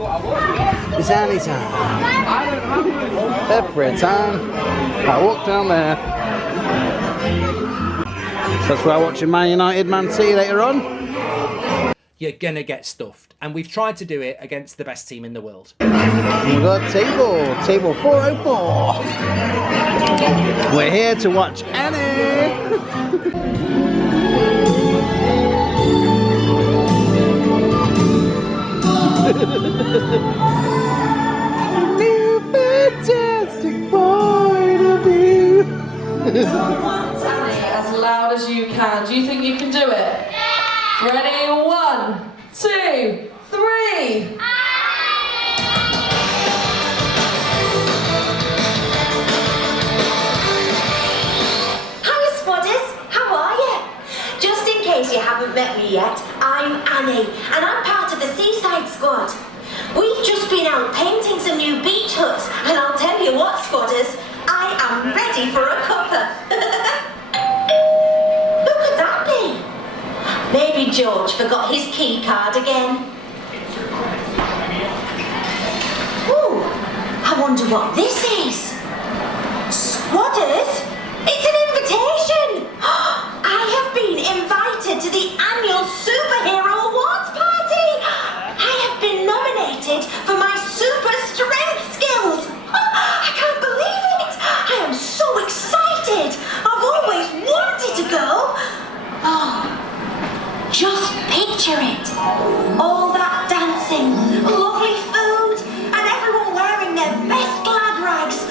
It's any time. Every time I walk down there. That's why I'm watching Man United, Man City later on. You're gonna get stuffed, and we've tried to do it against the best team in the world. We've got table 404. We're here to watch Annie. New fantastic point of view. As loud as you can. Do you think you can do it? Ready? 1, 2, 3. Hiya squatters, how are you? Just in case you haven't met me yet, I'm Annie and I'm part of the Seaside squad. We've just been out painting some new beach huts and I'll tell you what squatters, I am ready for a cuppa. Who could that be? Maybe George forgot his key card again. Ooh, I wonder what this is. Squatters? It's an invitation! I have been invited to the annual Superhero Awards party! I have been nominated for my super strength skills! I can't believe it! I am so excited! I've always wanted to go! Oh, just picture it! All that dancing, lovely food, and everyone wearing their best glad rags.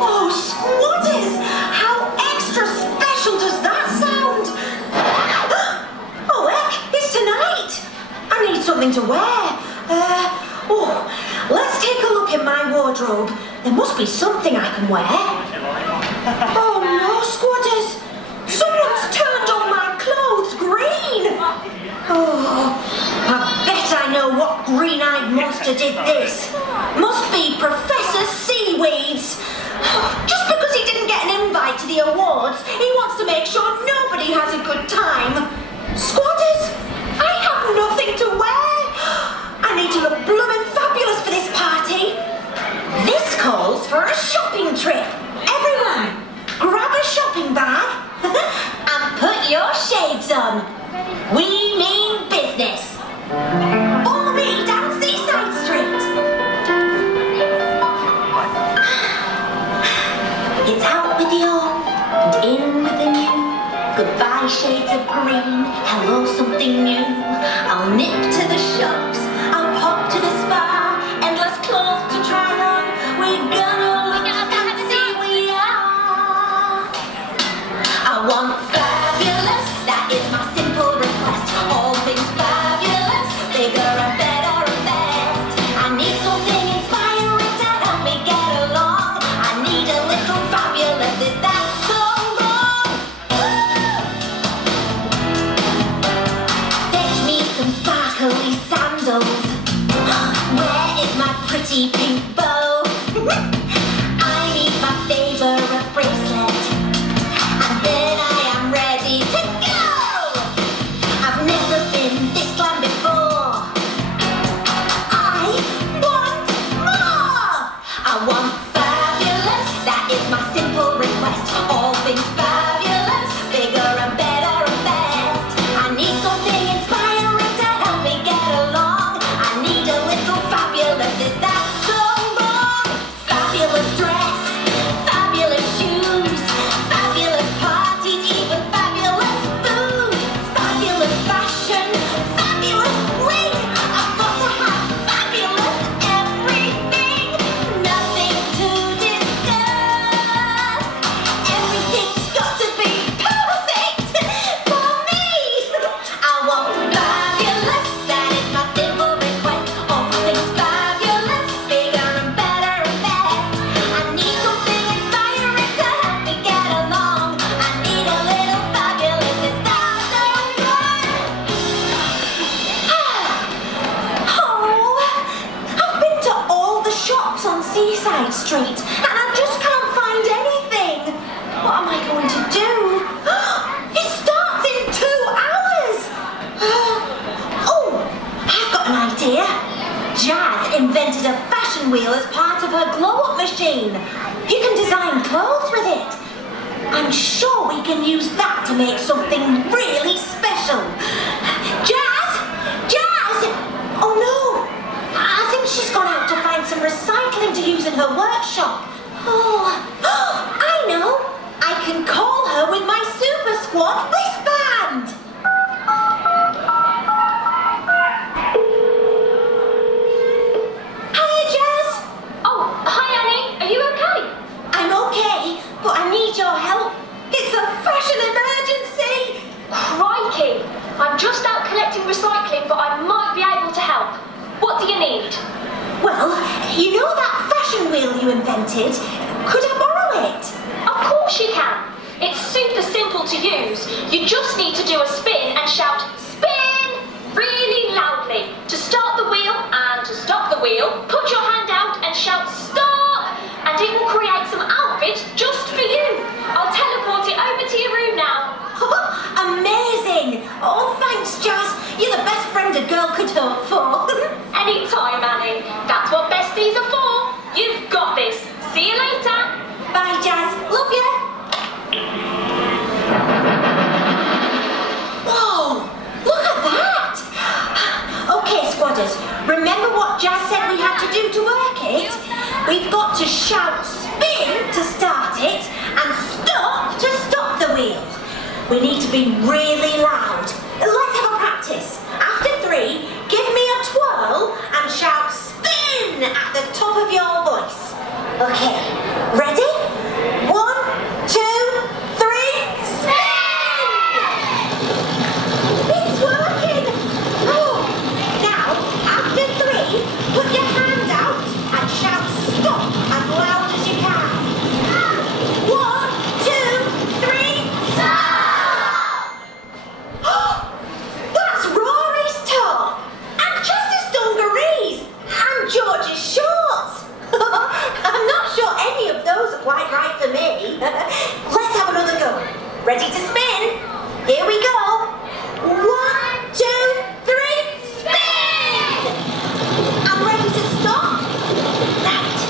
Oh, squatters! How extra special does that sound? Oh, heck, it's tonight! I need something to wear. Let's take a look in my wardrobe. There must be something I can wear. Oh no, squatters! Someone's turned all my clothes green! Oh, I bet I know what green-eyed monster did this. Must be Professor Seaweeds. Just because he didn't get an invite to the awards, he wants to make sure nobody has a good time. Squatters, I have nothing to wear. I need to look blooming fabulous for this party. This calls for a shopping trip. Everyone, grab a shopping bag and put your shades on. We mean business. Follow me down Seaside Street. It's out with the old and in with the new. Goodbye shades of green, hello something new. I'll nip to the shops, I'll pop to the spa. Endless clothes to try on, we're gonna look fancy we are. I want fabulous, that is my simple request. All things fabulous, bigger and better and best. I need something inspiring to help me get along. I need a little fabulous, is that so wrong? Fetch me some sparkly sandals. Where is my pretty pink bow? I need my favourite bracelet. And then I am ready to go! I've never been this glam before. I want more! I want fabulous, that is my simple request. All things fabulous, bigger and better and best. I need something inspiring to help me get along. I need a little fabulous, is that so wrong? Fabulous dress, fabulous shoes, fabulous parties, even fabulous food, fabulous fashion, fabulous bling. I've got to have fabulous everything, nothing to discuss. Everything's got to be perfect for me. I want fabulous, that is my simple request. All things fabulous, bigger and better and best. I need something inspiring to help me get along. I need a little fabulous, is that so wrong? Oh, I've been to all the shops on Seaside Street and I just can't find anything. What am I going to do? It starts in 2 hours. Oh, I've got an idea. Jazz invented a fashion wheel as part of her glow-up machine. You can design clothes with it. I'm sure we can use that to make something really special. Jazz! Jazz! Oh no! I think she's gone out to find some recycling to use in her workshop. Oh, I know! I can call her with my Super Squad wristband! Hiya, Jazz! Oh, hi Annie, are you okay? I'm okay, but I need your help. It's a fashion emergency! Crikey! I'm just out collecting recycling, but I might be able to help. What do you need? Well, you know that fashion wheel you invented? Could I borrow it? Of course you can. It's super simple to use. You just need to do a spin and shout, "Spin!" really loudly. To start the wheel and to stop the wheel, put your hand out and shout, "Stop!" and it will create some outfits just for you. I'll teleport it over to your room now. Amazing! Oh, thanks, Jazz. You're the best friend a girl could hope for. Anytime, Annie. That's what besties are for. You've got this. See you later. Bye, Jazz. Love you. Whoa! Look at that! Okay, squatters. Remember what Jazz said we had to do to work it? We've got to shout "spin" to start it and "stop" to stop the wheel. We need to be really loud. Let's have a practice. After 3, give me a twirl and shout "spin" at the top of your voice. Okay, ready? 1, 2, 3, spin! It's working! Oh, now, after 3, put your hand out and shout "stop" as loud as you can. 1, 2, 3, stop! That's Rory's top! And Jazz's dungarees! And George's shorts! I'm not sure any of those are quite right for me. Let's have another go. Ready to spin? Here we go. 1, 2, 3, spin! I'm ready to stop. Right.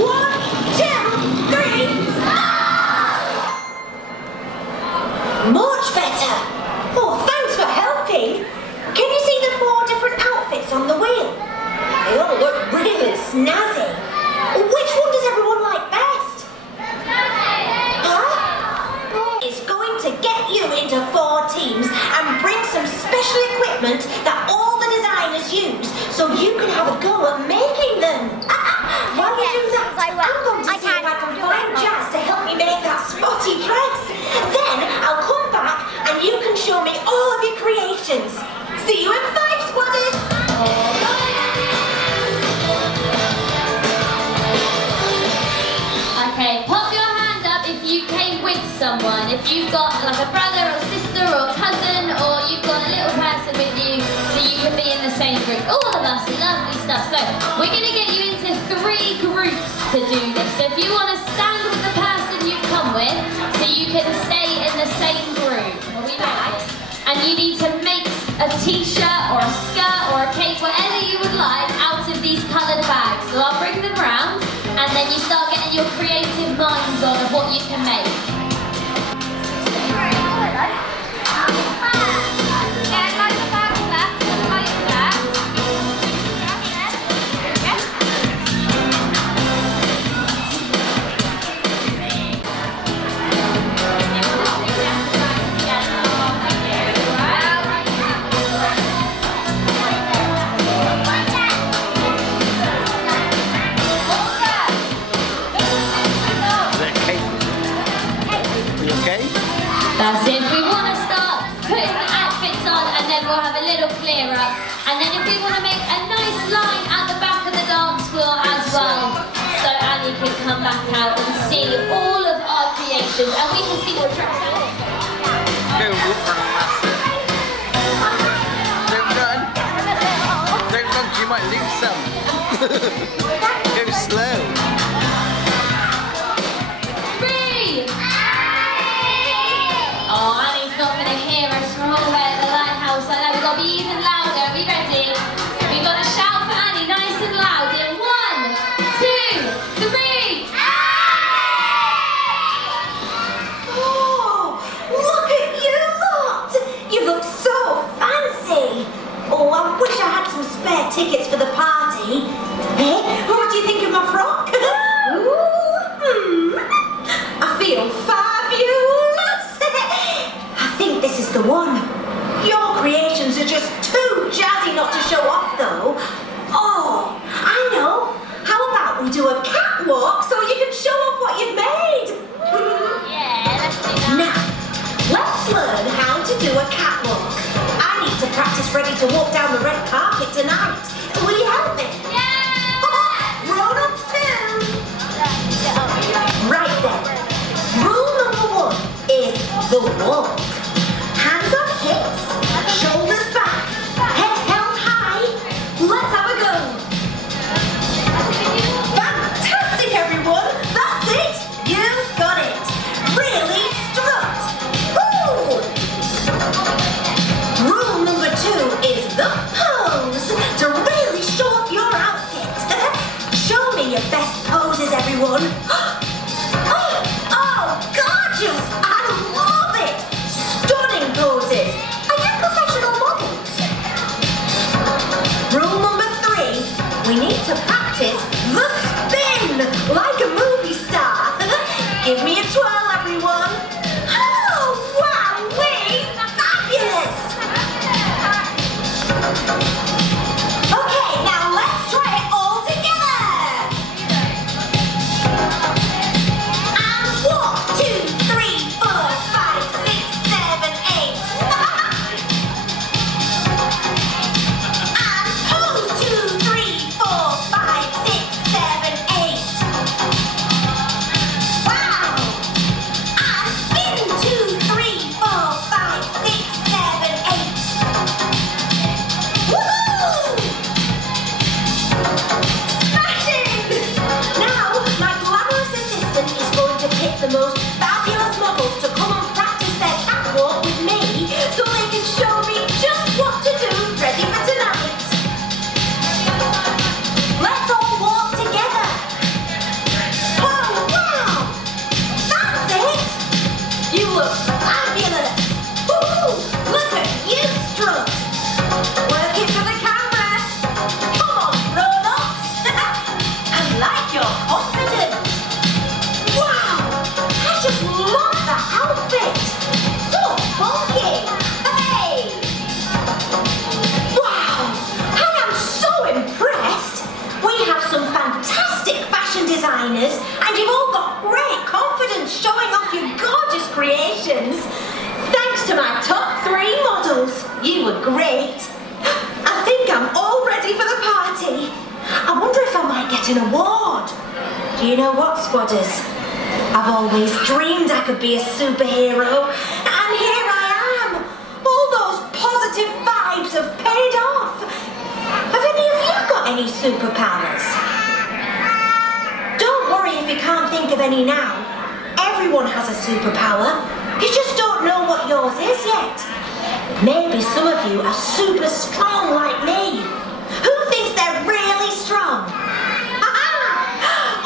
1, 2, 3, stop! Much better. Oh, thanks for helping. Can you see the 4 different outfits on the wheel? They all look really snazzy. Which one does everyone like best? Huh? It's going to get you into 4 teams and bring some special equipment that all the designers use so you can have a go at making them. While you do that, I'm going to see if I can find Jazz to help me make that spotty dress. Then I'll come back and you can show me all of your creations. See you in 5, squatters! Okay, pop your hand up if you came with someone. If you've got like a brother or sister or cousin, or you've got a little person with you, so you can be in the same group. All of us, lovely stuff. So we're going to get you into 3 groups to do this. So if you want to stand with the person you've come with, so you can stay in the same group. And you need to make a t-shirt or a skirt or a cape, whatever you would like, out of these coloured bags. So I'll bring them round, and then you start getting your creative minds on of what you can make. That's it. We want to start putting the outfits on, and then we'll have a little clear up. And then if we want to make a nice line at the back of the dance floor as well, so Annie can come back out and see all of our creations, and we can see what tracks out. Go Don't run. Don't run, you might lose some. Go slow. Oh, Annie's not going to hear us from all the way at the lighthouse. I know we've got to be even louder. Are we ready? We've got to shout for Annie nice and loud. we do a catwalk so you can show off what you've made? Yeah, let's do that. Now, let's learn how to do a catwalk. I need to practice ready to walk down the red carpet tonight. Will you help me? Yeah! Grown-ups too. Right then. Rule number 1 is the walk. Hands on hips, shoulders back, head held high. Let's have a go. Fantastic, everyone. That's it. You've got it. Really strut. Woo! Rule number 2 is the pose to really show off your outfit. Show me your best poses, everyone. Oh, gorgeous! I love it! Stunning poses. Are you professional models? Rule number 3, we need to practice the spin like a movie star. Give me a twirl, everyone. Oh, wow-wee! Fabulous! Okay, now let's try it all together. And 1, 2, 3, 4, 5, 6, 7, 8. And 2, 3, 4, 5, 6, 7, 8. Wow! And spin 2, 3, 4, 5, 6, 7, 8. Woohoo! Smashing! Now, my glamorous assistant is going to pick the most fabulous models to come and practice their catwalk with me so they can show me just what to do ready for tonight. Let's all walk together. Oh, wow! That's it! You look fabulous! Woo! Look at you strut! Work it for the camera! Come on, grown-ups! I like your confidence! Wow! I just love that outfit! So funky! Hey! Wow! I am so impressed! We have some fantastic fashion designers and you've all got great confidence showing off your gorgeous creations. Thanks to my top 3 models. You were great. I think I'm all ready for the party. I wonder if I might get an award. Do you know what, squadders? I've always dreamed I could be a superhero. And here I am. All those positive vibes have paid off. Have any of you got any superpowers? Don't worry if you can't think of any now. Everyone has a superpower. You just don't know what yours is yet. Maybe some of you are super strong like me. Who thinks they're really strong?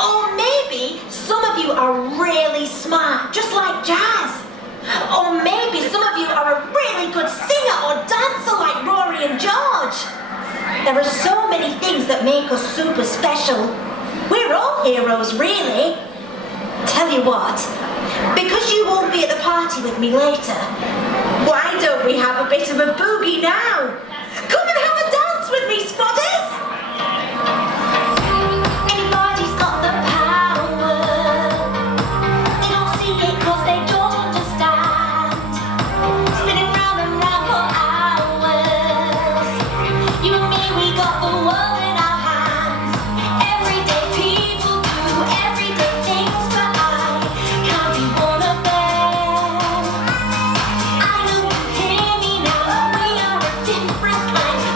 Or maybe some of you are really smart, just like Jazz. Or maybe some of you are a really good singer or dancer like Rory and George. There are so many things that make us super special. We're all heroes, really. Tell you what, because you won't be at the party with me later, why don't we have a bit of a boogie now? Come and have a dance with me, spotters! Anybody's got the power. They don't see it 'cause they don't understand. Spinning round and round for hours. You and me, we got the world in our hands. Everyday people do everyday things, but I can't be one of them. I know you hear me now. We are a different kind.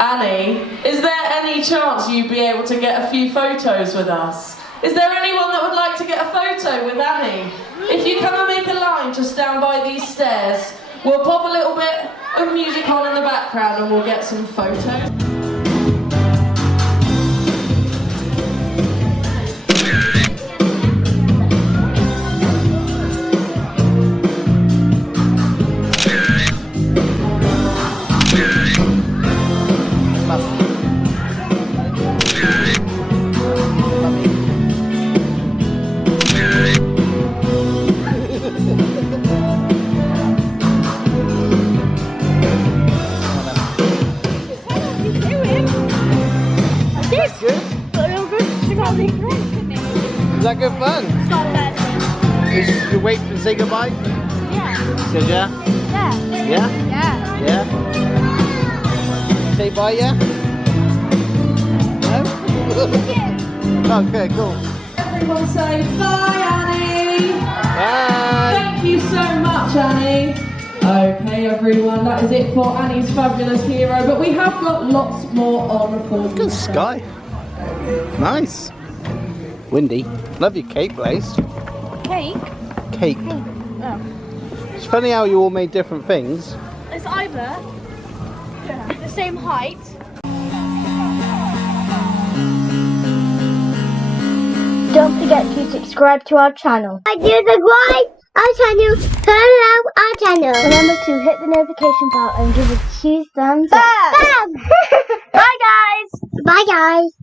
Annie, is there any chance you'd be able to get a few photos with us? Is there anyone that would like to get a photo with Annie? If you come and make a line just down by these stairs, we'll pop a little bit of music on in the background and we'll get some photos. Is that good fun? Did you wait to say goodbye? Yeah. Did ya? Yeah. Yeah? Yeah. Yeah? Say bye, yeah? No? Okay, cool. Everyone say bye, Annie! Bye! Thank you so much, Annie! Okay, everyone, that is it for Annie's Fabulous Hero, but we have got lots more on for you. Good sky. Nice. Windy. Love your cake place. Cake? Cake. Oh. It's funny how you all made different things. It's either the same height. Don't forget to subscribe to our channel. I do subscribe our channel. Turn on our channel. Remember to hit the notification bell and give us 2 thumbs up. Bam! Bye guys. Bye guys.